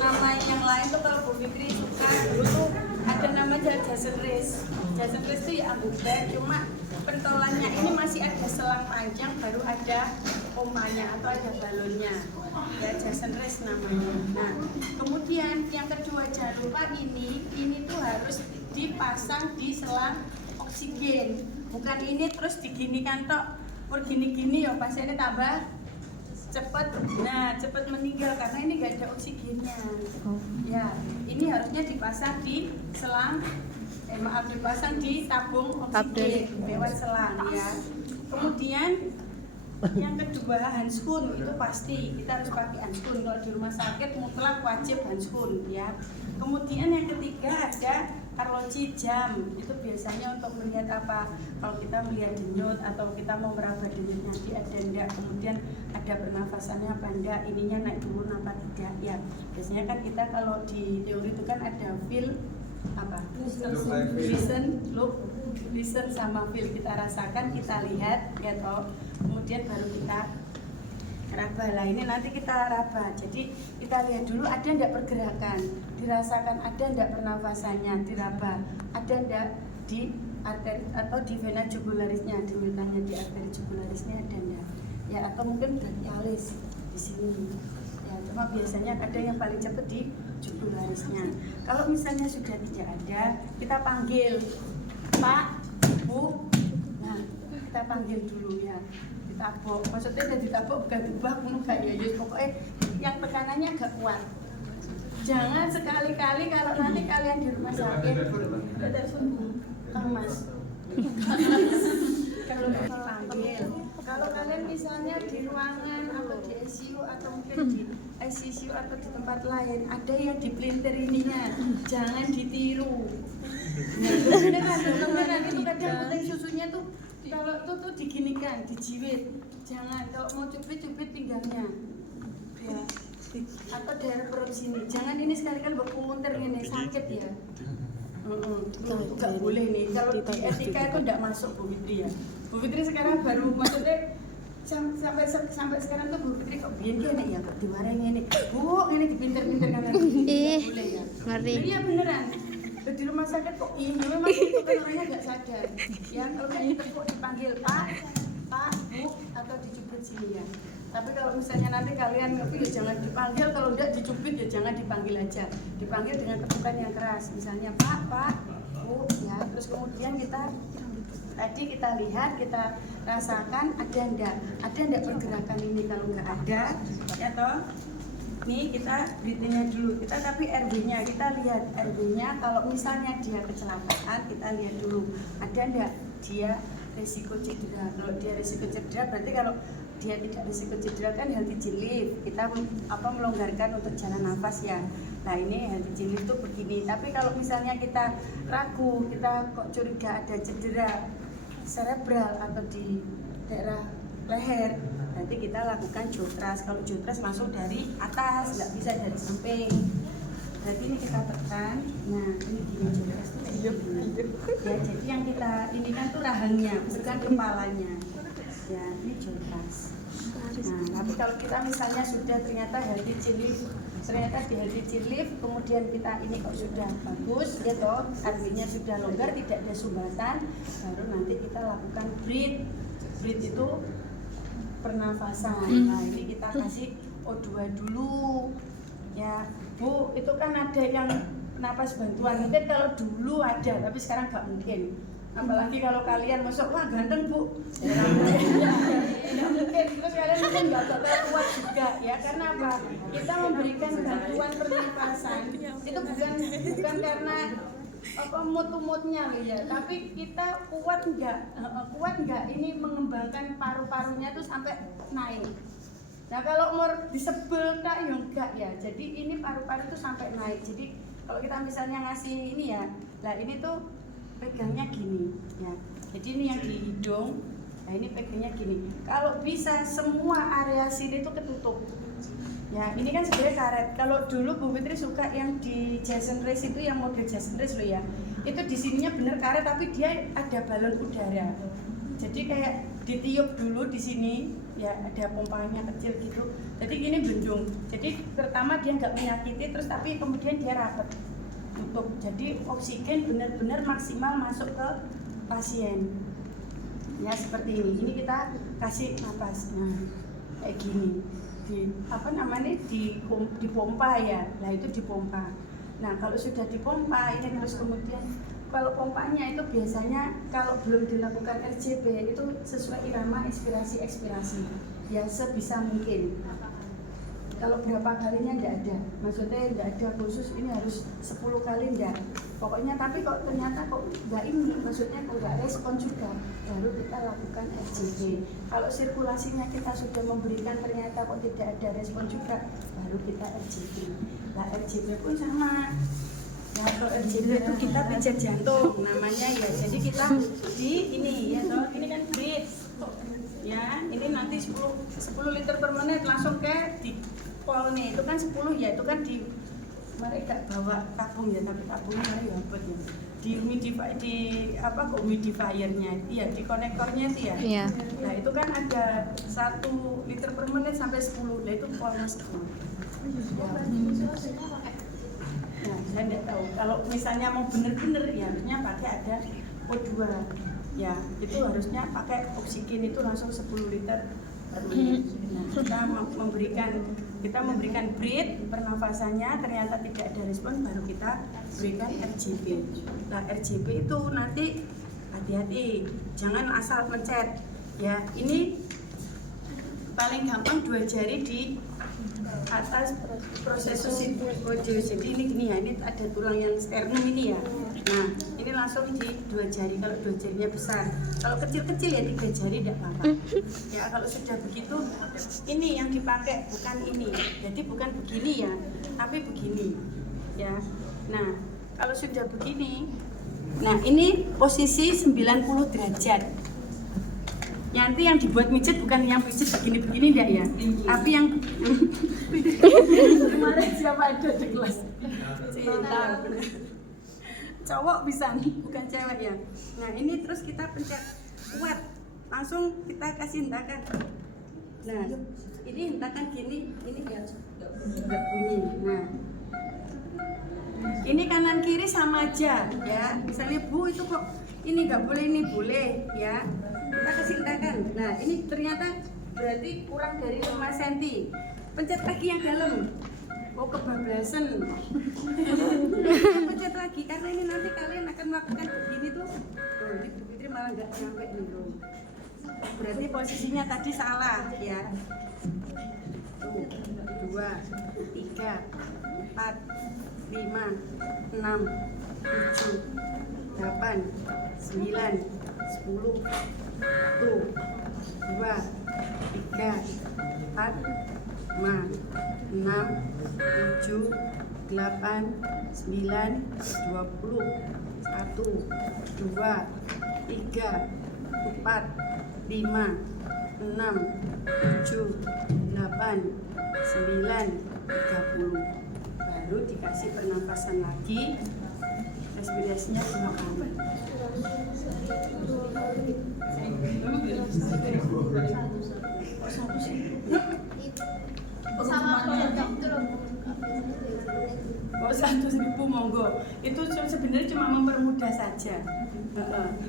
nama yang lain tuh kalau Bu Fitri suka dulu tuh ada namanya Jason Race. Jason Race itu ya ambuber, cuma pentolannya ini masih ada selang panjang, baru ada pomanya atau ada balonnya. Ya Jason Race namanya. Nah, kemudian yang kedua jangan lupa ini tuh harus dipasang di selang oksigen. Bukan ini terus diginikan tok, gini-gini ya pasiennya tambah cepat meninggal karena ini gak ada oksigennya. Ya, ini harusnya dipasang di selang, dipasang di tabung oksigen lewat selang ya. Kemudian yang kedua handskun itu pasti kita harus pakai handskun. Kalau di rumah sakit mutlak wajib handskun ya. Kemudian yang ketiga ada arloji jam, itu biasanya untuk melihat apa, kalau kita melihat denyut atau kita mau meraba denyutnya ada enggak, kemudian ada pernafasannya apa enggak, ininya naik turun apa tidak ya. Biasanya kan kita kalau di teori itu kan ada feel apa, listen sama feel, kita rasakan, kita lihat ya toh, kemudian baru kita raba. Lah ini nanti kita raba, jadi kita lihat dulu ada enggak pergerakan, dirasakan ada enggak pernafasannya, diraba, ada enggak di arteri atau di vena jugularisnya, denyutannya di arteri jugularisnya ada enggak ya, atau mungkin dari alis di sini ya, cuma biasanya kadang yang paling cepat di jugularisnya. Kalau misalnya sudah tidak ada, kita panggil Pak, Bu, nah kita panggil dulu ya, ditabok, maksudnya udah ditabok bukan dibak, enggak ya, pokoknya yang tekanannya agak kuat. Jangan sekali-kali kalau nanti kalian di rumah sakit Mas kalau dipanggil, kalau kalian misalnya di ruangan atau di ICU atau mungkin di ICU atau di tempat lain ada yang dipelintir ininya, jangan ditiru. Beneran itu kadang puting susunya tuh kalau tuh diginikan, dijiwit. Jangan, kalau mau cubit pinggangnya ya, atau daerah perut sini. Jangan ini sekali-kali buat munter ini, sakit ya. Nggak boleh nih, kalau di etika itu nggak masuk Bu Fitri ya. Bu Fitri sekarang baru, maksudnya sampai sekarang tuh Bu Fitri kok biar gini ya, kok diwarain ini Bu, ini dipinter-pinter kan nggak boleh ya. Iya beneran, di rumah sakit kok ini memang itu kan orangnya nggak sadar ya, kalau kayak gitu kok dipanggil Pak, Bu, atau dicubit sini ya. Tapi kalau misalnya nanti kalian ngerti ya jangan dipanggil, kalau enggak dicubit ya jangan dipanggil aja, dipanggil dengan ketukan yang keras, misalnya Pak, Bu ya. Terus kemudian kita lihat, kita rasakan ada enggak pergerakan ini. Kalau enggak ada ya toh, nih kita breathing-nya dulu, kita tapi RW-nya kita lihat, RW-nya kalau misalnya dia kecelakaan kita lihat dulu ada enggak dia risiko cedera. Kalau dia risiko cedera berarti, kalau dia tidak risiko cedera kan healthy lift, kita melonggarkan untuk jalan nafas ya. Nah ini healthy lift itu begini. Tapi kalau misalnya kita ragu, kita kok curiga ada cedera cerebral atau di daerah leher, nanti kita lakukan jotras. Kalau jotras masuk dari atas, nggak bisa dari samping. Berarti ini kita tekan. Nah ini gini jotras tuh kayak gini. Ya, jadi yang kita ini kan tuh rahangnya, bukan kepalanya. Ya ini jotras. Nah tapi kalau kita misalnya sudah ternyata healthy lift, di healthy lift, kemudian kita ini kok sudah bagus ya toh, artinya sudah longgar, tidak ada sumbatan, baru nanti kita lakukan breathe itu pernafasan. Nah ini kita kasih O2 dulu ya Bu. Itu kan ada yang napas bantuan, mungkin kalau dulu ada tapi sekarang nggak mungkin. Apalagi kalau kalian masuk, wah ganteng Bu, ya mungkin, terus kalian mungkin nggak bakal kuat juga ya. Karena apa? Kita memberikan bantuan pernapasan itu bukan karena mood-moodnya ya, tapi kita kuat nggak ini mengembangkan paru-parunya itu sampai naik. Nah kalau mau disebel tak ya enggak ya, jadi ini paru-paru itu sampai naik. Jadi kalau kita misalnya ngasih ini ya, nah ini tuh pegangnya gini ya, jadi ini yang di hidung, nah ini pegangnya gini. Kalau bisa semua area sini tuh ketutup ya, ini kan sebenarnya karet. Kalau dulu Bu Fitri suka yang di Jason Race itu, yang model Jason Race loh ya, itu di sininya bener karet tapi dia ada balon udara, jadi kayak ditiup dulu di sini ya, ada pompanya kecil gitu, Jadi gini bendung. Jadi pertama dia nggak menyakiti, terus tapi kemudian dia rapat tutup. Jadi oksigen benar-benar maksimal masuk ke pasien. Ya seperti ini. Ini kita kasih napas. Nah kayak gini. Dipompa ya. Nah itu dipompa. Nah kalau sudah dipompa ini terus kemudian kalau pompanya itu biasanya kalau belum dilakukan RJP itu sesuai irama inspirasi ekspirasi ya sebisa mungkin. Kalau berapa kalinya enggak ada, maksudnya enggak ada khusus ini harus 10 kali enggak. Pokoknya tapi kok ternyata kok enggak ini, maksudnya kok enggak respon juga, baru kita lakukan RJP. Kalau sirkulasinya kita sudah memberikan ternyata kok tidak ada respon juga, baru kita RJP. Nah RJP pun sama. Nah kalau RJP itu kita pijat jantung namanya ya. Jadi kita di ini ya toh, ini kan breathe. Ya, ini nanti 10 liter per menit langsung ke di pol nih. Itu kan 10 ya, itu kan di mereka bawa tabung ya, tapi tabungnya ya apa ya. Di humidifiernya iya di konektornya itu ya. Iya. Nah, itu kan ada 1 liter per menit sampai 10. Nah, itu polnya 10. Ya. Nah, saya tidak tahu. Kalau misalnya mau bener-bener ya harusnya pakai ada O2. Ya, itu harusnya pakai oksigen itu langsung 10 liter per menit. Nah, kita memberikan breathe pernafasannya ternyata tidak ada respon baru kita berikan RJP. Nah, RJP itu nanti hati-hati, jangan asal pencet. Ya, ini paling gampang 2 jari di atas prosesus podius. Jadi ini gini ya, ini ada tulang yang sternum ini ya. Nah, ini langsung di 2 jari. Kalau 2 jarinya besar, kalau kecil-kecil ya 3 jari tidak apa-apa. Ya kalau sudah begitu, ini yang dipakai bukan ini. Jadi bukan begini ya, tapi begini. Ya. Nah, kalau sudah begini, nah ini posisi 90 derajat. Nanti yang dibuat mijet bukan yang pijet begini-begini enggak ya, tapi yang kemarin siapa ada di kelas cinta cowok bisa bukan cewek ya. Nah ini terus kita pencet kuat, langsung kita kasih hentakan. Nah ini hentakan gini, ini enggak bunyi. Nah ini kanan kiri sama aja ya. Misalnya Bu itu kok ini nggak boleh, ini boleh ya. Kita kasih hentakan. Nah ini ternyata berarti kurang dari 5 cm. Pencet lagi yang dalam. Oh kebablasan. Pencet lagi karena ini nanti kalian akan melakukan begini tuh. Oh ini Bu Fitri malah nggak nyampe nih loh. Berarti posisinya tadi salah ya. 1, 2, 3, 4, 5, 6, 7, 8, 9, 10, 1, 2, 3, 4, 5, 6, 7, 8, 9, 20, 1, 2, 3, 4, 5, 6, 7, 8, 9, 30. Baru dikasih pernapasan lagi. Respirasinya cuma kamu. Oh 1.000 monggo. Itu sebenarnya cuma mempermudah saja.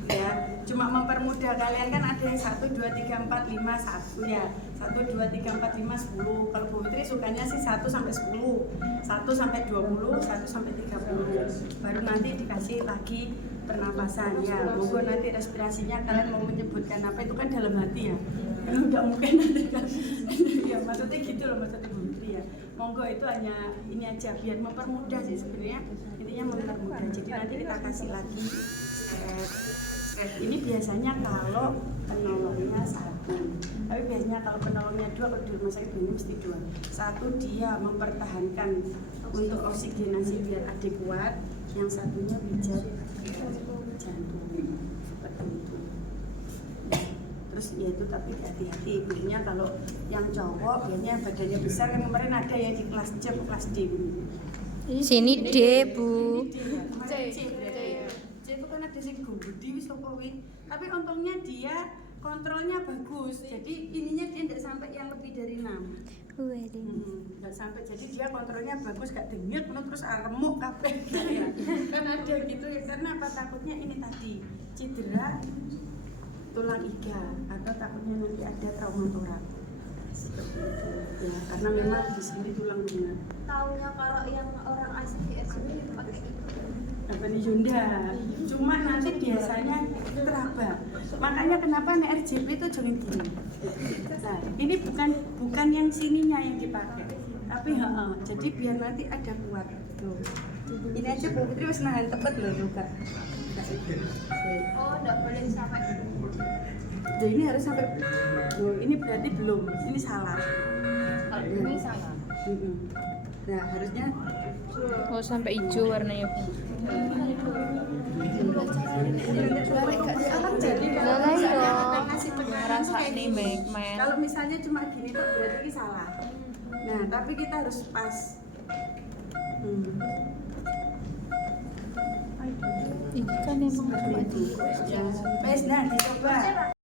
Ya, cuma mempermudah kalian kan ada yang 1, 2, 3, 4, 5, 1 ya. 1, 2, 3, 4, 5, 10. Kalau Bu Fitri sukanya sih 1 sampai 10, 1 sampai 20, 1 sampai 30. Baru nanti dikasih lagi pernapasan ya. Monggo nanti respirasinya kalian mau menyebutkan apa itu kan dalam hati ya. Enggak mungkin nanti kan. Ya maksudnya gitu loh maksudnya Bu Fitri ya. Monggo itu hanya ini aja biar mempermudah sih sebenarnya. Intinya mempermudah. Jadi nanti kita kasih lagi ini biasanya kalau penolongnya 1, tapi biasanya kalau penolongnya 2, kalau di rumah sakit ini mesti 2. 1 dia mempertahankan untuk oksigenasi biar adekuat, yang satunya pijat jantung seperti itu. Terus ya itu tapi hati-hati, biasanya kalau yang cowok biasanya badannya besar, yang kemarin ada ya di kelas C, kelas D. Sini D, Bu. C itu kan ada sing gede wis opo wi. Tapi untungnya dia kontrolnya bagus. Jadi ininya dia tidak sampai yang lebih dari 6. Wedding. Nggak sampai, jadi dia kontrolnya bagus, gak denyut terus remuk kabeh gitu ya. Kan ada gitu ya, karena apa, takutnya ini tadi cedera tulang iga atau takutnya nanti ada trauma torak seperti itu ya, karena memang di sini tulang lunak. Taunya kalau yang orang asli di RCB itu pakai itu. Apa nih Yunda? Cuma nanti biasanya teraba. Makanya kenapa nih RJP itu jangan gini. Nah, ini bukan yang sininya yang dipakai, tapi jadi biar nanti ada kuat. Tuh. Ini aja Bu Putri wis nahan tepet loh juga. Oh, enggak boleh sampai. Jadi ini harus sampai. Oh, ini berarti belum. Ini salah. Kalau ini salah. Nah, harusnya Oh, sampai hijau warnanya. jadi kalau Lah, misalnya iya. kita ngasih tekanan tuh Ngerasa kayak nih, gini. men. Kalau misalnya cuma gini tuh berarti ini salah. Nah, tapi kita harus pas. Ini kan emang cuma di Nah, dicoba.